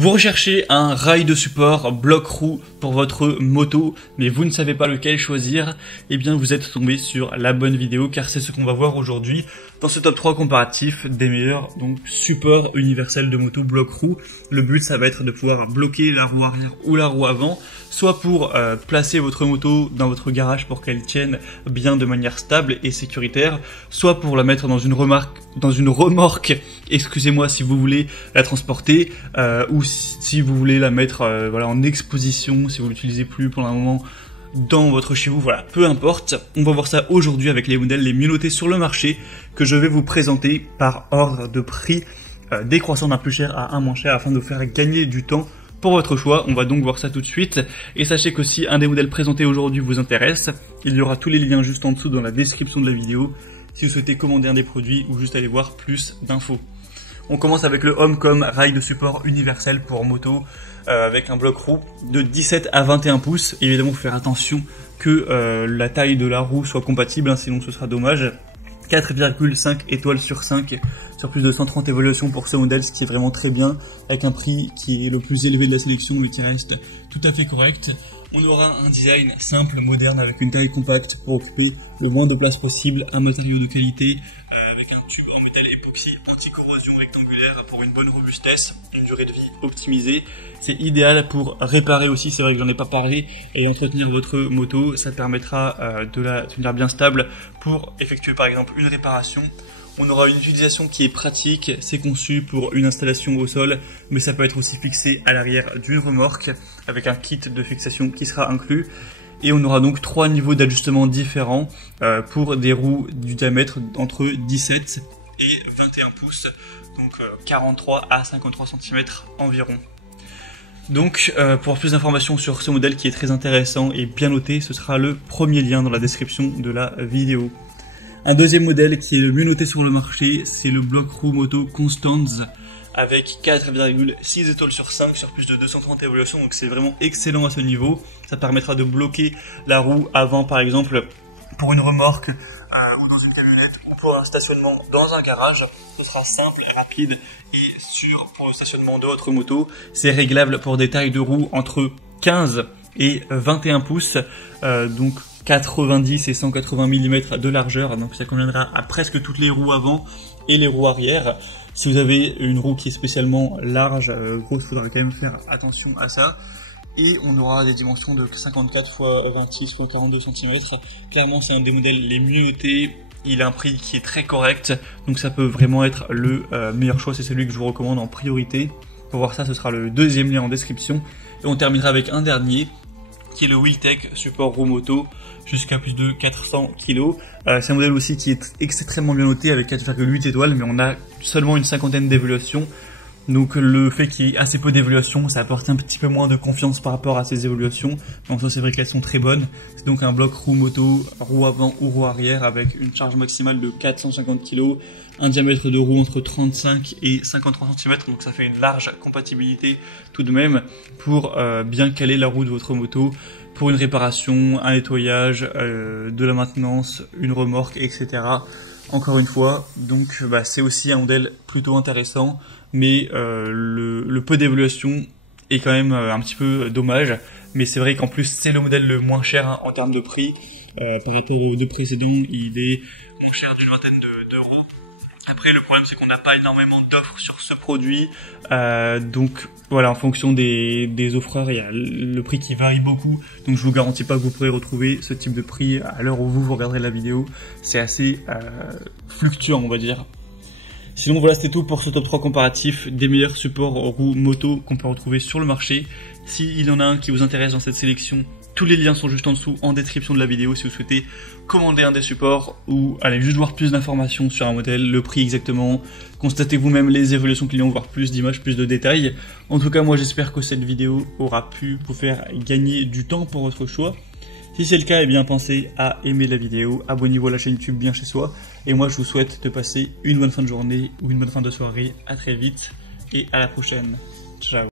Vous recherchez un rail de support bloc roue pour votre moto, mais vous ne savez pas lequel choisir, eh bien vous êtes tombé sur la bonne vidéo car c'est ce qu'on va voir aujourd'hui dans ce top 3 comparatif des meilleurs supports universels de moto bloc roue. Le but ça va être de pouvoir bloquer la roue arrière ou la roue avant, soit pour placer votre moto dans votre garage pour qu'elle tienne bien de manière stable et sécuritaire, soit pour la mettre dans une remorque, excusez-moi, si vous voulez la transporter, ou si vous voulez la mettre en exposition, si vous l'utilisez plus pour un moment dans votre chez vous, voilà, peu importe. On va voir ça aujourd'hui avec les modèles les mieux notés sur le marché que je vais vous présenter par ordre de prix, décroissant d'un plus cher à un moins cher afin de vous faire gagner du temps pour votre choix. On va donc voir ça tout de suite. Et sachez que si un des modèles présentés aujourd'hui vous intéresse, il y aura tous les liens juste en dessous dans la description de la vidéo si vous souhaitez commander un des produits ou juste aller voir plus d'infos. On commence avec le Homecom rail de support universel pour moto avec un bloc roue de 17 à 21 pouces. Évidemment, il faut faire attention que la taille de la roue soit compatible, sinon ce sera dommage. 4,5 étoiles sur 5 sur plus de 130 évaluations pour ce modèle, ce qui est vraiment très bien, avec un prix qui est le plus élevé de la sélection mais qui reste tout à fait correct. On aura un design simple, moderne, avec une taille compacte pour occuper le moins de place possible, un matériau de qualité avec un tube en métal époxy anti-corrosion rectangulaire pour une bonne robustesse, une durée de vie optimisée. C'est idéal pour réparer aussi, c'est vrai que j'en ai pas parlé, et entretenir votre moto. Ça permettra de la tenir bien stable pour effectuer par exemple une réparation. On aura une utilisation qui est pratique, c'est conçu pour une installation au sol, mais ça peut être aussi fixé à l'arrière d'une remorque avec un kit de fixation qui sera inclus. Et on aura donc 3 niveaux d'ajustement différents pour des roues du diamètre entre 17 et 21 pouces, donc 43 à 53 cm environ. Donc pour plus d'informations sur ce modèle qui est très intéressant et bien noté, ce sera le premier lien dans la description de la vidéo. Un deuxième modèle qui est le mieux noté sur le marché, c'est le bloc roue moto Constance avec 4,6 étoiles sur 5 sur plus de 230 évaluations, donc c'est vraiment excellent à ce niveau. Ça permettra de bloquer la roue avant par exemple pour une remorque ou dans une camionnette ou pour un stationnement dans un garage. Ce sera simple, rapide et sûr pour le stationnement de votre moto. C'est réglable pour des tailles de roue entre 15 et 21 pouces, donc 90 et 180 mm de largeur, donc ça conviendra à presque toutes les roues avant et les roues arrière. Si vous avez une roue qui est spécialement large, grosse, il faudra quand même faire attention à ça. Et on aura des dimensions de 54 x 26 x 42 cm. Clairement, c'est un des modèles les mieux notés. Il a un prix qui est très correct, donc ça peut vraiment être le meilleur choix. C'est celui que je vous recommande en priorité. Pour voir ça, ce sera le deuxième lien en description. Et on terminera avec un dernier, qui est le Wheeltech support roue moto jusqu'à plus de 400 kg. C'est un modèle aussi qui est extrêmement bien noté avec 4,8 étoiles, mais on a seulement une cinquantaine d'évaluations. Donc le fait qu'il y ait assez peu d'évaluations, ça apporte un petit peu moins de confiance par rapport à ces évaluations. Donc ça, c'est vrai qu'elles sont très bonnes. C'est donc un bloc roue moto, roue avant ou roue arrière avec une charge maximale de 450 kg, un diamètre de roue entre 35 et 53 cm, donc ça fait une large compatibilité tout de même pour bien caler la roue de votre moto pour une réparation, un nettoyage, de la maintenance, une remorque, etc. Encore une fois, donc c'est aussi un modèle plutôt intéressant, mais le peu d'évaluation est quand même un petit peu dommage. Mais c'est vrai qu'en plus c'est le modèle le moins cher en termes de prix. Par rapport aux deux précédents, il est moins cher d'une vingtaine d'euros. Après, le problème, c'est qu'on n'a pas énormément d'offres sur ce produit. Donc, voilà, en fonction des offreurs, il y a le prix qui varie beaucoup. Donc, je vous garantis pas que vous pourrez retrouver ce type de prix à l'heure où vous regarderez la vidéo. C'est assez fluctuant, on va dire. Sinon, voilà, c'était tout pour ce top 3 comparatif des meilleurs supports roues moto qu'on peut retrouver sur le marché. S'il y en a un qui vous intéresse dans cette sélection, tous les liens sont juste en dessous en description de la vidéo si vous souhaitez commander un des supports ou aller juste voir plus d'informations sur un modèle, le prix exactement, constatez vous-même les évolutions clients, voir plus d'images, plus de détails. En tout cas, moi j'espère que cette vidéo aura pu vous faire gagner du temps pour votre choix. Si c'est le cas, eh bien pensez à aimer la vidéo, abonnez-vous à la chaîne YouTube Bien Chez Soi. Et moi je vous souhaite de passer une bonne fin de journée ou une bonne fin de soirée. À très vite et à la prochaine. Ciao.